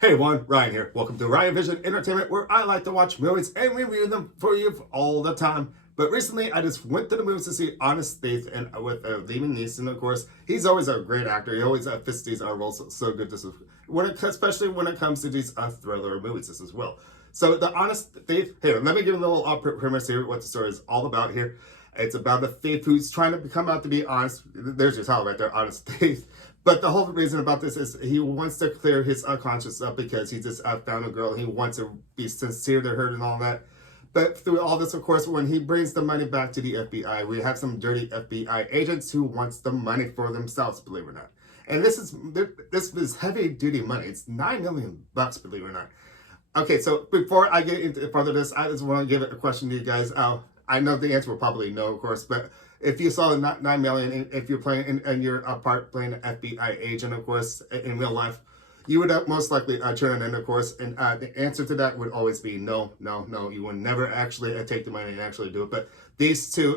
Hey everyone, Ryan here. Welcome to Ryan Vision Entertainment, where I like to watch movies and review them for you all the time. But recently, I just went to the movies to see Honest Thief, and with Liam Neeson, of course. He's always a great actor. He always fits these roles so good. Especially when it comes to these thriller movies as well. So the Honest Thief. Here, let me give you a little premise here. What the story is all about here. It's about a thief who's trying to become out to be honest. There's your title right there, Honest Thief. But the whole reason about this is he wants to clear his conscience up because he just found a girl. He wants to be sincere to her and all that. But through all this, of course, when he brings the money back to the FBI, we have some dirty FBI agents who wants the money for themselves, believe it or not. And this is heavy duty money. It's $9 million, believe it or not. Okay, so before I get into further this, I just want to give a question to you guys. I know the answer will probably no, of course, but if you saw the $9 million, if you're playing and you're a part playing an FBI agent, of course, in real life, you would most likely turn it in, of course. And the answer to that would always be no, no, no. You would never actually take the money and actually do it. But these two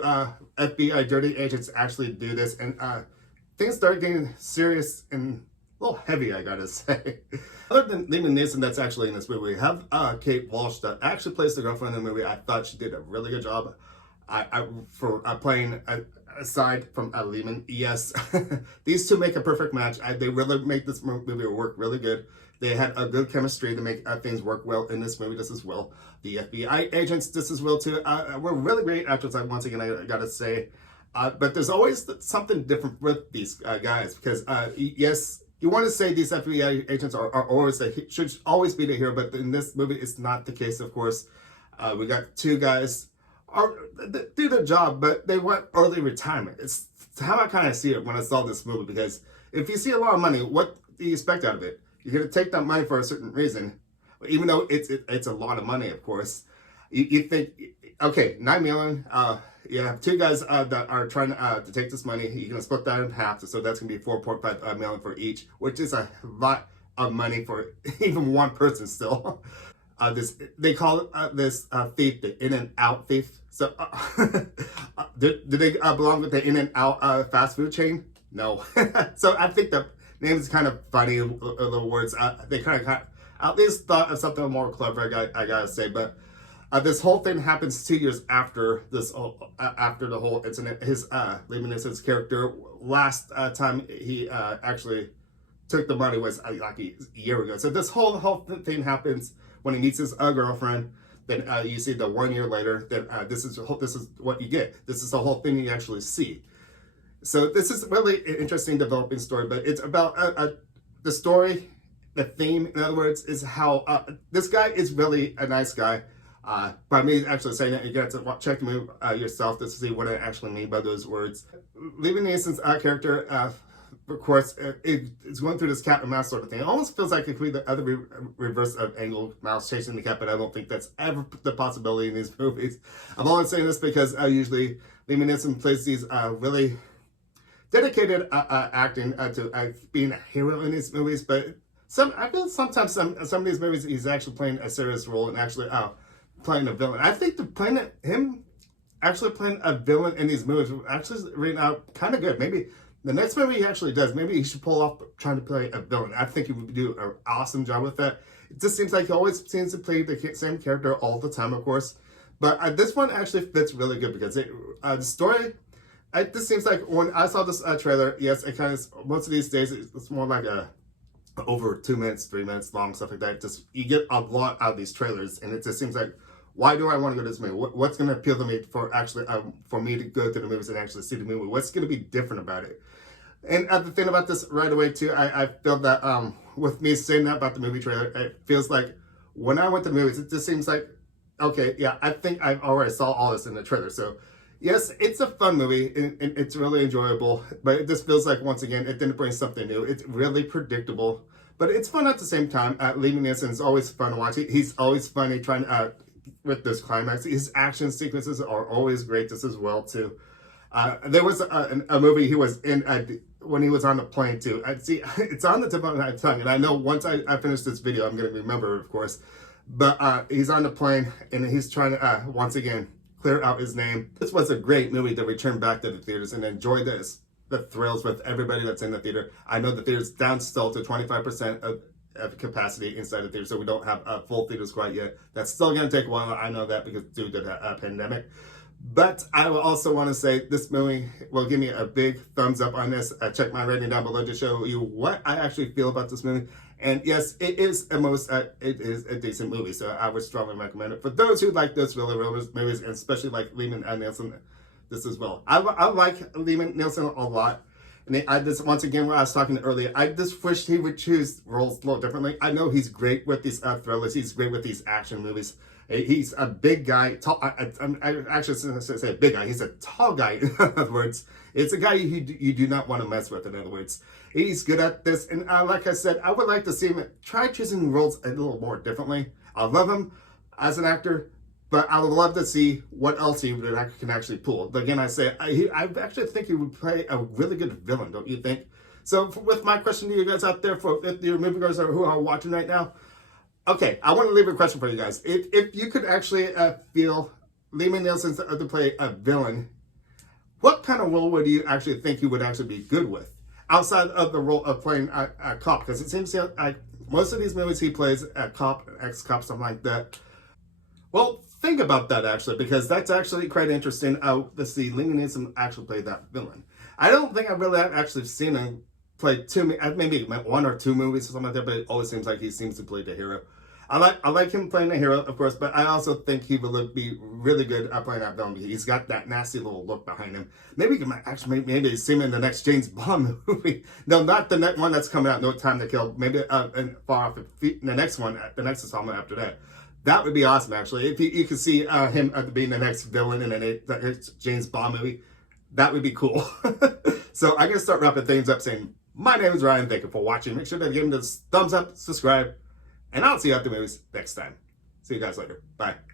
FBI dirty agents actually do this, and things start getting serious and a little heavy, I gotta say. Other than Liam Neeson that's actually in this movie, we have Kate Walsh that actually plays the girlfriend in the movie. I thought she did a really good job. For playing aside from Liam, yes, these two make a perfect match. They really make this movie work really good. They had a good chemistry to make things work well in this movie just as well. The FBI agents just as well too. We're really great actors. Once again, I gotta say, but there's always something different with these guys because yes. You want to say these FBI agents are always should always be the hero, but in this movie, it's not the case. Of course, we got two guys do their job, but they want early retirement. It's how I kind of see it when I saw this movie. Because if you see a lot of money, what do you expect out of it? You're gonna take that money for a certain reason, even though it's a lot of money. Of course, you think, okay, $9 million. You have two guys that are trying to take this money. You're going to split that in half, so that's going to be $4.5 million for each, which is a lot of money for even one person still. They call this thief the In and Out thief. So do they belong with the In and Out fast food chain? No. So I think the name is kind of funny, little words. They kind of at least thought of something more clever, I gotta say, but this whole thing happens 2 years after this, after the whole incident. His Liam Neeson's character, last time he actually took the money was like a year ago. So this whole thing happens when he meets his girlfriend. Then you see the 1 year later that this is what you get. This is the whole thing you actually see. So this is really an interesting developing story, but it's about the story, the theme, in other words, is how this guy is really a nice guy. By me actually saying that, you got to check the movie yourself to see what I actually mean by those words. Liam Neeson's character, of course, it's going through this cat and mouse sort of thing. It almost feels like it could be the other reverse of Angle Mouse chasing the cat, but I don't think that's ever the possibility in these movies. I'm only saying this because usually Liam Neeson plays these really dedicated acting to being a hero in these movies, but I feel sometimes some of these movies he's actually playing a serious role and actually playing a villain. I think him actually playing a villain in these movies actually right now kind of good. Maybe the next movie he actually does, maybe he should pull off trying to play a villain. I think he would do an awesome job with that. It just seems like he always seems to play the same character all the time, of course. But this one actually fits really good because the story. It just seems like when I saw this trailer, yes, it kind of most of these days it's more like over 2 minutes, 3 minutes long, stuff like that. Just you get a lot out of these trailers, and it just seems like, why do I want to go to this movie? What's going to appeal to me for actually for me to go to the movies and actually see the movie? What's going to be different about it? And the thing about this right away too, I feel that with me saying that about the movie trailer, it feels like when I went to the movies, it just seems like, okay, yeah, I think I already saw all this in the trailer. So yes, it's a fun movie and it's really enjoyable, but it just feels like, once again, it didn't bring something new. It's really predictable, but it's fun at the same time. Liam Neeson is always fun to watch. He's always funny trying with this climax. His action sequences are always great just as well too. There was a movie he was in when he was on the plane too. See, it's on the tip of my tongue, and I know once I finish this video, I'm going to remember, of course. But he's on the plane, and he's trying to, once again, clear out his name. This was a great movie to return back to the theaters and enjoy the thrills with everybody that's in the theater. I know the theater's down still to 25% of capacity inside the theater, so we don't have full theaters quite yet. That's still going to take a while. I know that because due to the pandemic. But I will also want to say this movie will give me a big thumbs up on this. Check my rating down below to show you what I actually feel about this movie. And yes, it is a decent movie, so I would strongly recommend it for those who like those thriller movies, and especially like Liam Neeson. This as well. I like Liam Neeson a lot. And I just, once again, what I was talking earlier, I just wish he would choose roles a little differently. I know he's great with these thrillers. He's great with these action movies. He's a big guy. Tall. I actually shouldn't say a big guy. He's a tall guy, in other words. It's a guy you do not want to mess with, in other words. He's good at this. And like I said, I would like to see him try choosing roles a little more differently. I love him as an actor, but I would love to see what else he can actually pull. But again, I say, I actually think he would play a really good villain, don't you think? So with my question to you guys out there, for your moviegoers who are watching right now, okay, I want to leave a question for you guys. If you could actually feel Liam Neeson to play a villain, what kind of role would you actually think you would actually be good with? Outside of the role of playing a cop, because it seems like most of these movies he plays a cop, ex-cop, something like that. Well, think about that actually, because that's actually quite interesting to see Liam Neeson actually play that villain. I don't think I really have actually seen him play maybe one or two movies or something like that, but it always seems like he seems to play the hero. I like him playing the hero, of course, but I also think he would be really good at playing that villain. He's got that nasty little look behind him. Maybe you can actually maybe see him in the next James Bond movie. No, not the next one that's coming out, No Time to Kill. Maybe far off the next one, the next installment after that. That would be awesome, actually. If you could see him being the next villain in the next James Bond movie, that would be cool. So I'm going to start wrapping things up saying, my name is Ryan. Thank you for watching. Make sure to give me this thumbs up, subscribe, and I'll see you at the movies next time. See you guys later. Bye.